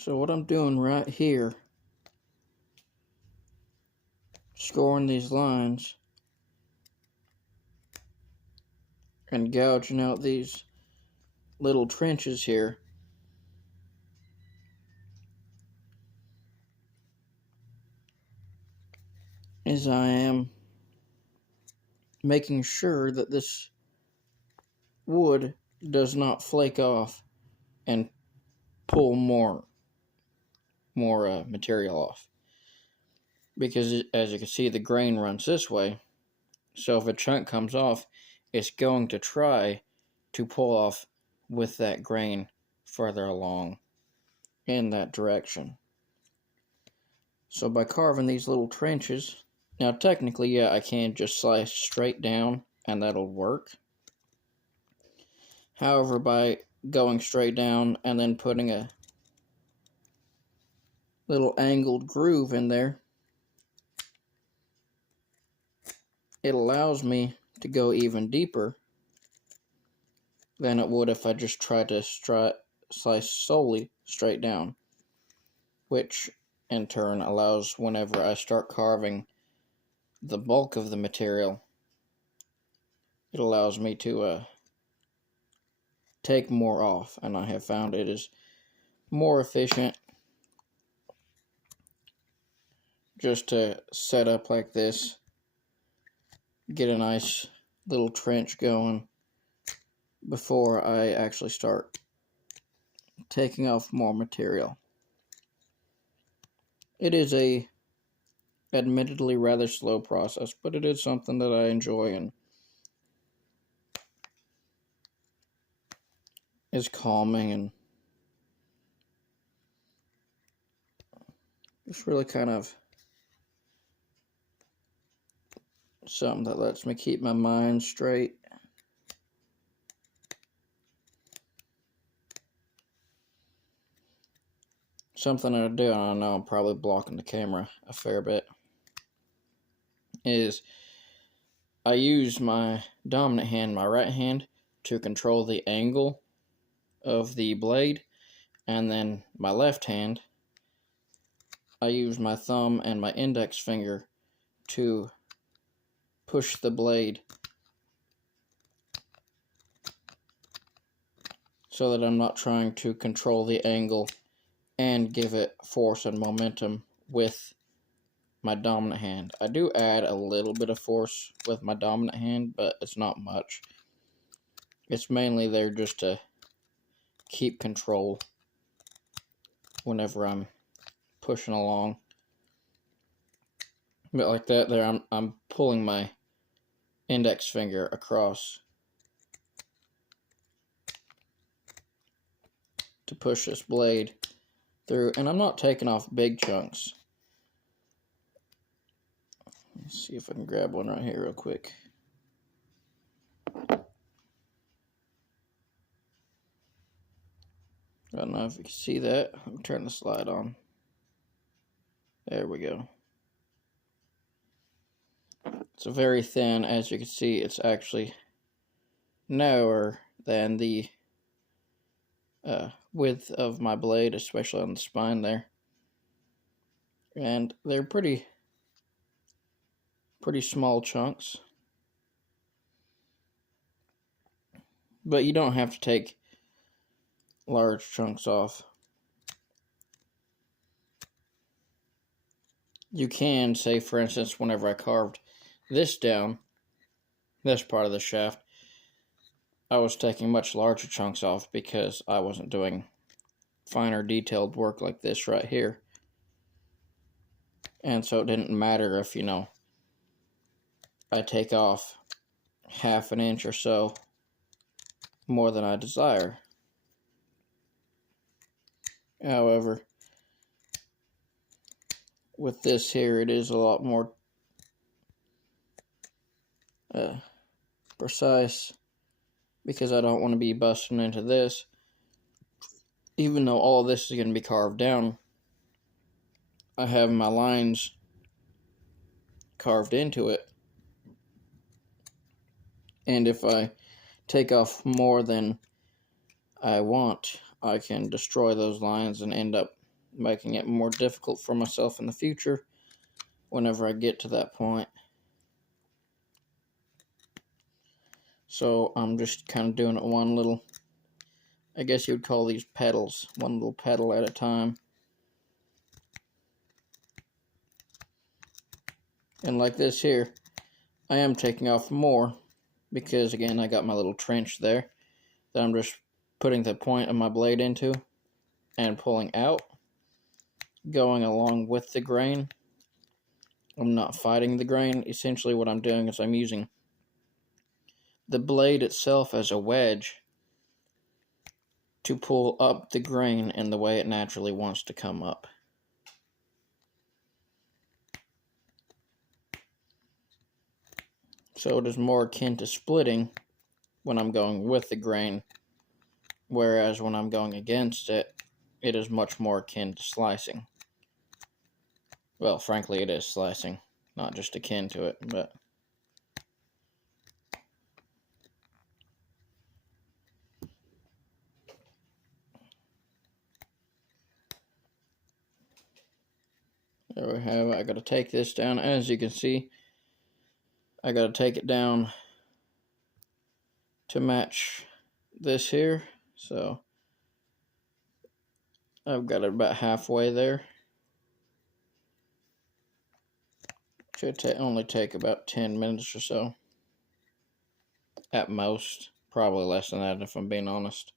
So what I'm doing right here, scoring these lines and gouging out these little trenches here, is I am making sure that this wood does not flake off and pull more material off, because as you can see, the grain runs this way. So if a chunk comes off, it's going to try to pull off with that grain further along in that direction. So by carving these little trenches, now technically, yeah, I can just slice straight down and that'll work. However, by going straight down and then putting a little angled groove in there, it allows me to go even deeper than it would if I just tried to slice solely straight down, which in turn allows, whenever I start carving the bulk of the material, it allows me to take more off, and I have found it is more efficient just to set up like this, get a nice little trench going before I actually start taking off more material. It is a admittedly rather slow process, but it is something that I enjoy and is calming, and it's really kind of something that lets me keep my mind straight. Something I do, and I know I'm probably blocking the camera a fair bit, is I use my dominant hand, my right hand, to control the angle of the blade, and then my left hand, I use my thumb and my index finger to push the blade so that I'm not trying to control the angle and give it force and momentum with my dominant hand. I do add a little bit of force with my dominant hand, but it's not much. It's mainly there just to keep control whenever I'm pushing along. But like that there, I'm pulling my index finger across to push this blade through, and I'm not taking off big chunks. Let's see if I can grab one right here real quick. I don't know if you can see that. Let me turn the slide on. There we go. It's a very thin, as you can see, it's actually narrower than the width of my blade, especially on the spine there. And they're pretty small chunks. But you don't have to take large chunks off. You can, say for instance, whenever I carved this down, this part of the shaft, I was taking much larger chunks off because I wasn't doing finer detailed work like this right here. And so it didn't matter if, I take off half an inch or so more than I desire. However, with this here, it is a lot more precise, because I don't want to be busting into this. Even though all of this is going to be carved down, I have my lines carved into it. And if I take off more than I want, I can destroy those lines and end up making it more difficult for myself in the future whenever I get to that point. So I'm just kind of doing it one little, I guess you would call these pedals, one little pedal at a time. And like this here, I am taking off more because, again, I got my little trench there that I'm just putting the point of my blade into and pulling out, going along with the grain. I'm not fighting the grain. Essentially what I'm doing is I'm using the blade itself as a wedge to pull up the grain in the way it naturally wants to come up. So it is more akin to splitting when I'm going with the grain, whereas when I'm going against it, it is much more akin to slicing. Well, frankly, it is slicing, not just akin to it, but... There we have it. I got to take this down. As you can see, I got to take it down to match this here. So I've got it about halfway there. Should only take about 10 minutes or so. At most. Probably less than that if I'm being honest.